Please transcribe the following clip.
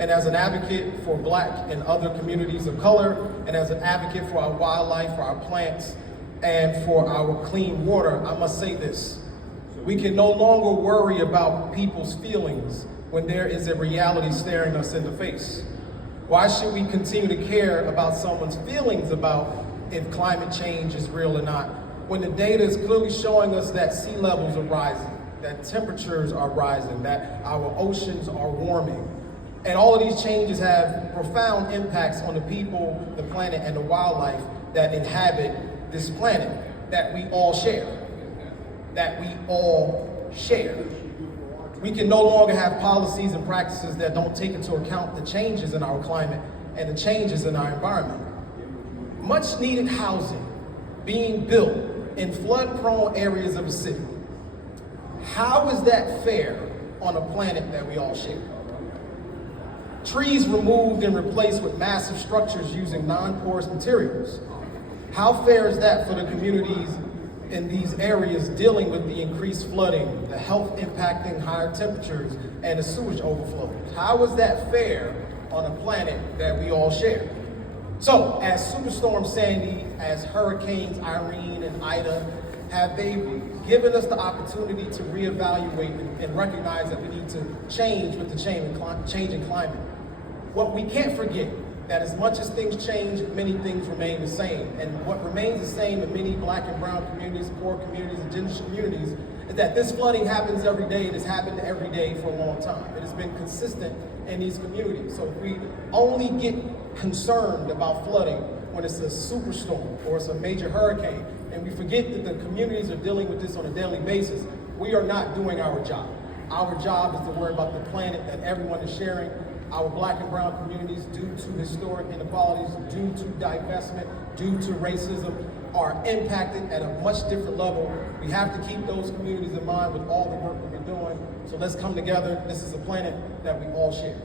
And as an advocate for Black and other communities of color, and as an advocate for our wildlife, for our plants, and for our clean water, I must say this. We can no longer worry about people's feelings when there is a reality staring us in the face. Why should we continue to care about someone's feelings about if climate change is real or not, when the data is clearly showing us that sea levels are rising, that temperatures are rising, that our oceans are warming? And all of these changes have profound impacts on the people, the planet, and the wildlife that inhabit this planet that we all share. We can no longer have policies and practices that don't take into account the changes in our climate and the changes in our environment. Much needed housing being built in flood-prone areas of the city. How is that fair on a planet that we all share? Trees removed and replaced with massive structures using non-porous materials. How fair is that for the communities in these areas dealing with the increased flooding, the health impacting higher temperatures, and the sewage overflows? How is that fair on a planet that we all share? So, as Superstorm Sandy, as Hurricanes Irene and Ida, have they given us the opportunity to reevaluate and recognize that we need to change with the changing climate? What we can't forget, that as much as things change, many things remain the same. And what remains the same in many Black and brown communities, poor communities, indigenous communities, is that this flooding happens every day. It has happened every day for a long time. It has been consistent in these communities. So if we only get concerned about flooding when it's a superstorm or it's a major hurricane, and we forget that the communities are dealing with this on a daily basis, we are not doing our job. Our job is to worry about the planet that everyone is sharing. Our Black and brown communities, due to historic inequalities, due to divestment, due to racism, are impacted at a much different level. We have to keep those communities in mind with all the work that we're doing. So let's come together. This is a planet that we all share.